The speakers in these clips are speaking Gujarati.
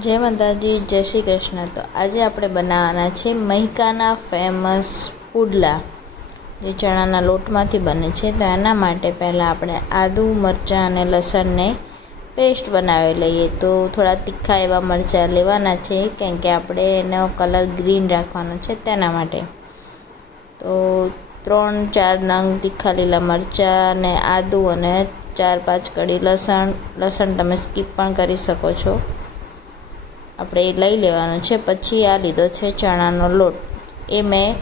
જય માતાજી, જય શ્રી કૃષ્ણ. તો આજે આપણે બનાવવાના છે મહિકાના ફેમસ પુડલા. જે ચણાના લોટમાંથી બને છે, તો એના માટે પહેલાં આપણે આદુ, મરચાં અને લસણને પેસ્ટ બનાવી લઈએ. તો થોડા તીખા એવા મરચાં લેવાના છે, કેમ કે આપણે એનો કલર ગ્રીન રાખવાનો છે તેના માટે. તો ત્રણ, ચાર નંગ તીખા લીલા મરચાં અને આદું અને ચાર, પાંચ કડી લસણ. લસણ તમે સ્કીપ પણ કરી શકો છો. આપણે એ લઈ લેવાનું છે. પછી આ લીધો છે ચણાનો લોટ. એ મેં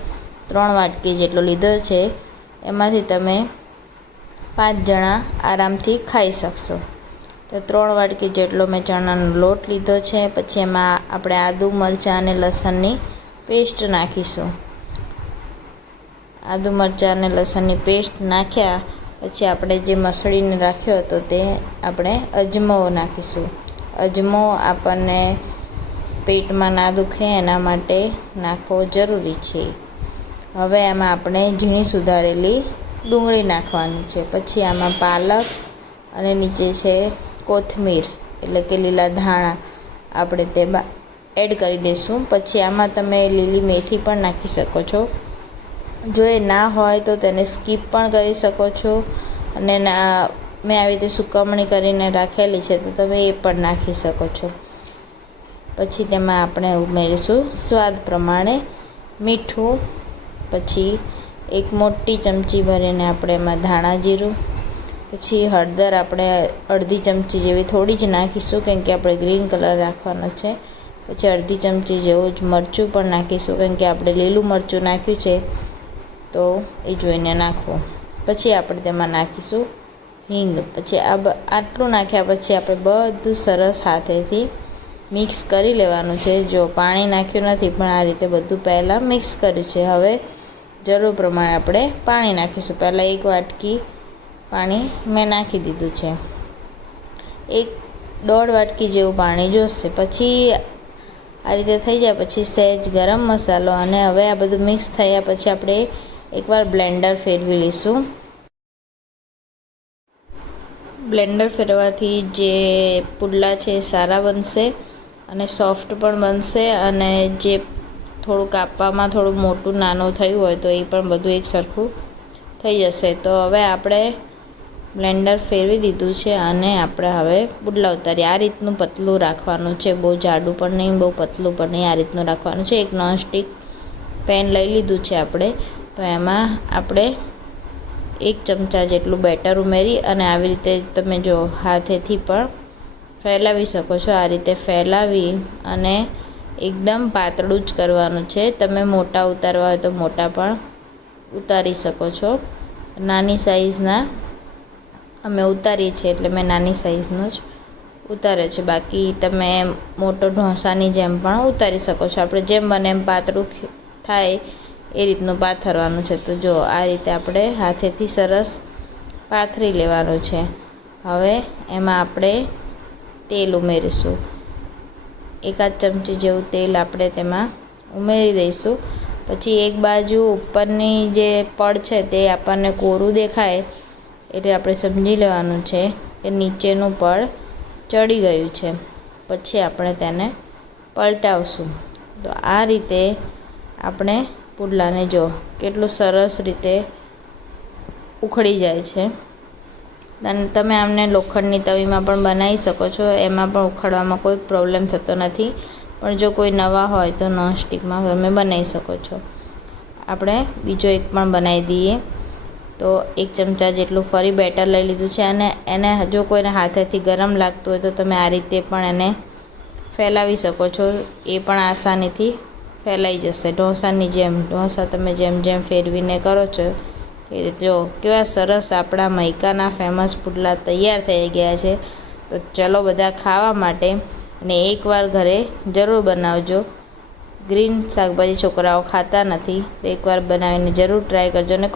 ત્રણ વાટકી જેટલો લીધો છે. એમાંથી તમે પાંચ જણા આરામથી ખાઈ શકશો. તો ત્રણ વાટકી જેટલો મેં ચણાનો લોટ લીધો છે. પછી એમાં આપણે આદુ, મરચાં અને લસણની પેસ્ટ નાખીશું. આદુ, મરચાં અને લસણની પેસ્ટ નાખ્યા. પછી આપણે જે મસળીને રાખ્યો હતો તે આપણે અજમો નાખીશું. અજમો આપણને પેટમાં ના દુખે, એના માટે નાખવો જરૂરી છે. હવે એમાં આપણે ઝીણી સુધારેલી ડુંગળી નાખવાની છે. પછી આમાં પાલક અને નીચે છે કોથમીર, એટલે કે લીલા ધાણા આપણે તે એડ કરી દઈશું. પછી આમાં તમે લીલી મેથી પણ નાખી શકો છો. જો એ ના હોય તો તેને સ્કીપ પણ કરી શકો છો. અને ના, મેં આવી રીતે સુકવણી કરીને રાખેલી છે તો તમે એ પણ નાખી શકો છો. પછી તેમાં આપણે ઉમેરીશું સ્વાદ પ્રમાણે મીઠું, પછી એક મોટી ચમચી ભરીને આપણે એમાં ધાણા જીરું, પછી હળદર આપણે અડધી ચમચી જેવી થોડી જ નાખીશું કેમ કે આપણે ગ્રીન કલર રાખવાનો છે. પછી અડધી ચમચી જેવું જ મરચું પણ નાખીશું કેમ કે આપણે લીલું મરચું નાખ્યું છે તો એ જોઈને નાખવું. પછી આપણે તેમાં નાખીશું હિંગ. પછી આ આટલું નાખ્યા પછી આપણે બધું સરસ હાથેથી મિક્સ કરી લેવાનું છે. જો પાણી નાખ્યું નથી, પણ આ રીતે બધું પહેલાં મિક્સ કર્યું છે. હવે જરૂર પ્રમાણે આપણે પાણી નાખીશું. પહેલાં એક વાટકી પાણી મેં નાખી દીધું છે. એક દોઢ વાટકી જેવું પાણી જોશે. પછી આ રીતે થઈ જાય. પછી સહેજ ગરમ મસાલો અને હવે આ બધું મિક્સ થયા પછી આપણે એકવાર બ્લેન્ડર ફેરવી લઈશું. બ્લેન્ડર ફેરવાથી જે પુડલા છે સારા બનશે. અને સોફ્ટ પણ બનશે અને જે થોડું કાપવામાં થોડું મોટું નાનું થયું હોય તો એ પણ બધું એક સરખું થઈ જશે. તો હવે આપણે બ્લેન્ડર ફેરવી દીધું છે અને આપણે હવે પુડલા ઉતારીએ. આ રીતનું પતલું રાખવાનું છે. બહુ જાડું પણ નહીં, બહુ પતલું પણ નહીં. આ રીતનું રાખવાનું છે. એક નોનસ્ટિક પેન લઈ લીધું છે આપણે. તો એમાં આપણે એક ચમચા જેટલું બેટર ઉમેરી અને આવી રીતે તમે જો હાથેથી પણ ફેલાવી શકો છો. આ રીતે ફેલાવી અને એકદમ પાતળું જ કરવાનું છે. તમે મોટા ઉતારવા હોય તો મોટા પણ ઉતારી શકો છો. નાની સાઈઝના અમે ઉતારીએ છીએ એટલે મેં નાની સાઇઝનું જ ઉતાર્યો છે. બાકી તમે મોટો ઢોસાની જેમ પણ ઉતારી શકો છો. આપણે જેમ બને એમ પાતળું થાય એ રીતનું પાથરવાનું છે. તો જો આ રીતે આપણે હાથેથી સરસ પાથરી લેવાનું છે. હવે એમાં આપણે તેલ ઉમેરીશું. એકાદ ચમચી જેવું તેલ આપણે તેમાં ઉમેરી દઈશું. પછી એક બાજુ ઉપરની જે પડ છે તે આપણને કોરું દેખાય એટલે આપણે સમજી લેવાનું છે કે નીચેનું પડ ચડી ગયું છે. પછી આપણે તેને પલટાવશું. તો આ રીતે આપણે પુડલાને જો કેટલું સરસ રીતે ઉખડી જાય છે. તમે આમને લોખંડની તવીમાં પણ બનાવી શકો છો. એમાં પણ ઉખાડવામાં કોઈ પ્રોબ્લેમ થતો નથી. પણ જો કોઈ નવા હોય તો નોનસ્ટિકમાં તમે બનાવી શકો છો. આપણે બીજો એક પણ બનાવી દઈએ. તો એક ચમચા જેટલું ફરી બેટર લઈ લીધું છે અને એને જો કોઈને હાથેથી ગરમ લાગતું હોય તો તમે આ રીતે પણ એને ફેલાવી શકો છો. એ પણ આસાનીથી ફેલાઈ જશે. ઢોસાની જેમ, ઢોસા તમે જેમ જેમ ફેરવીને કરો છો એ જો કેવા સરસ આપણા મૈકાના ફેમસ પુડલા તૈયાર થઈ ગયા છે. તો ચલો બધા ખાવા માટે અને એકવાર ઘરે જરૂર બનાવજો. ગ્રીન શાકભાજી છોકરાઓ ખાતા નથી. તો એકવાર બનાવીને જરૂર ટ્રાય કરજો અને